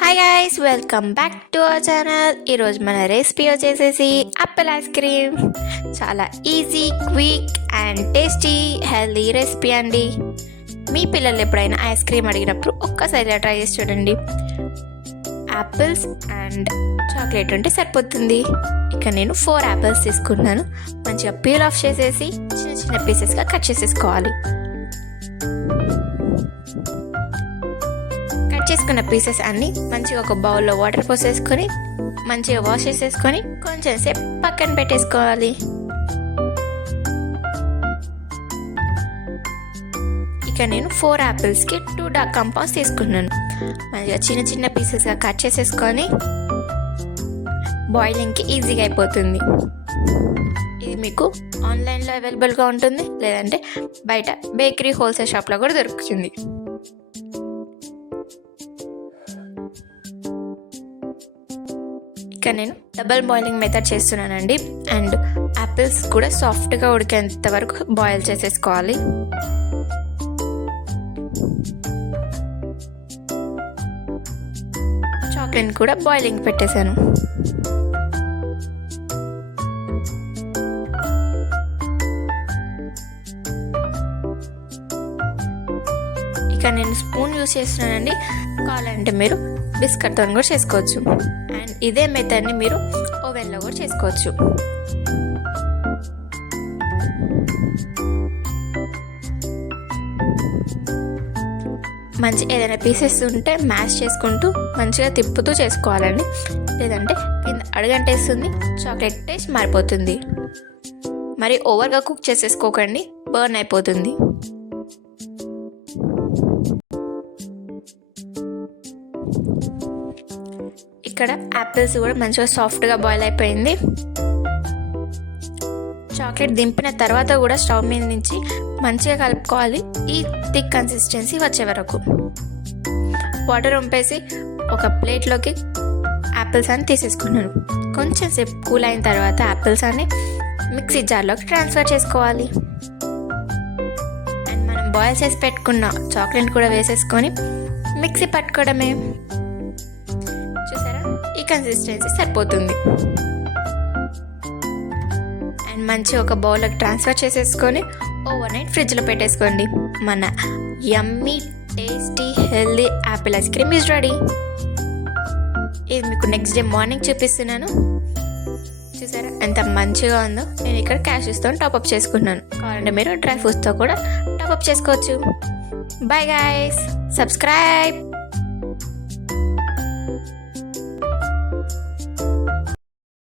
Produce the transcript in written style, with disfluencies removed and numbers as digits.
Hi guys, welcome back to our channel. ఈరోజు మన recipe వచ్చేసేసి యాపిల్ ఐస్ క్రీమ్. చాలా easy, quick and tasty healthy recipe అండి. మీ పిల్లలు ఎప్పుడైనా ఐస్ క్రీమ్ అడిగినప్పుడు ఒక్కసారి ట్రై చేసి చూడండి. యాపిల్స్ అండ్ చాక్లెట్ ఉంటే సరిపోతుంది. ఇక నేను 4 యాపిల్స్ తీసుకున్నాను. మంచిగా పీల్ ఆఫ్ చేసేసి చిన్న చిన్న పీసెస్గా కట్ చేసేసుకోవాలి. చేసుకున్న పీసెస్ అన్నీ మంచిగా ఒక బౌల్లో వాటర్ పోసేసుకొని మంచిగా వాష్ చేసేసుకొని కొంచెం సేపు పక్కన పెట్టేసుకోవాలి. ఇక నేను 4 యాపిల్స్కి 2 డార్క్ కాంపౌండ్స్ తీసుకున్నాను. మంచిగా చిన్న చిన్న పీసెస్గా కట్ చేసేసుకొని బాయిలింగ్కి ఈజీగా అయిపోతుంది. ఇది మీకు ఆన్లైన్లో అవైలబుల్గా ఉంటుంది, లేదంటే బయట బేకరీ హోల్సేల్ షాప్లో కూడా దొరుకుతుంది. ఇక నేను డబల్ బాయిలింగ్ మెథడ్ చేస్తున్నానండి. అండ్ యాపిల్స్ కూడా సాఫ్ట్గా ఉడికేంత వరకు బాయిల్ చేసేసుకోవాలి. చాక్లెట్ కూడా బాయిలింగ్ పెట్టేశాను. ఇక నేను స్పూన్ యూస్ చేస్తున్నానండి. కావాలంటే మీరు బిస్కెట్తో కూడా చేసుకోవచ్చు. అండ్ ఇదే మెథడ్ని మీరు ఓవెన్లో కూడా చేసుకోవచ్చు. మంచి ఏదైనా పీసెస్ ఉంటే మ్యాష్ చేసుకుంటూ మంచిగా తిప్పుతూ చేసుకోవాలండి, లేదంటే కింద అడుగంటేస్తుంది, చాక్లెట్ టేస్ట్ మారిపోతుంది. మరి ఓవర్గా కుక్ చేసేసుకోకండి, బర్న్ అయిపోతుంది. ఇక్కడ యాపిల్స్ కూడా మంచిగా సాఫ్ట్గా బాయిల్ అయిపోయింది. చాక్లెట్ దింపిన తర్వాత కూడా స్టవ్ మీద నుంచి మంచిగా కలుపుకోవాలి, ఈ థిక్ కన్సిస్టెన్సీ వచ్చే వరకు. వాటర్ వంపేసి ఒక ప్లేట్లోకి యాపిల్స్ అని తీసేసుకున్నాను. కొంచెం సేపు కూల్ అయిన తర్వాత యాపిల్స్ అని మిక్సీ జార్లోకి ట్రాన్స్ఫర్ చేసుకోవాలి. అండ్ మనం బాయిల్ చేసి పెట్టుకున్న చాక్లెట్ కూడా వేసేసుకొని మిక్సీ పట్టుకోవడమే. చూసారా, ఈ కన్సిస్టెన్సీ సరిపోతుంది. అండ్ మంచి ఒక బౌల్లోకి ట్రాన్స్ఫర్ చేసేసుకొని ఓవర్ నైట్ ఫ్రిడ్జ్లో పెట్టేసుకోండి. మన yummy tasty healthy Apple ice cream is ready. ఇది మీకు నెక్స్ట్ డే మార్నింగ్ చూపిస్తున్నాను. చూసారా ఎంత మంచిగా ఉందో. నేను ఇక్కడ క్యాష్యూస్తో టాప్అప్ చేసుకున్నాను. కావాలంటే మీరు డ్రై ఫ్రూట్స్తో కూడా టాప్అప్ చేసుకోవచ్చు. Bye guys, subscribe.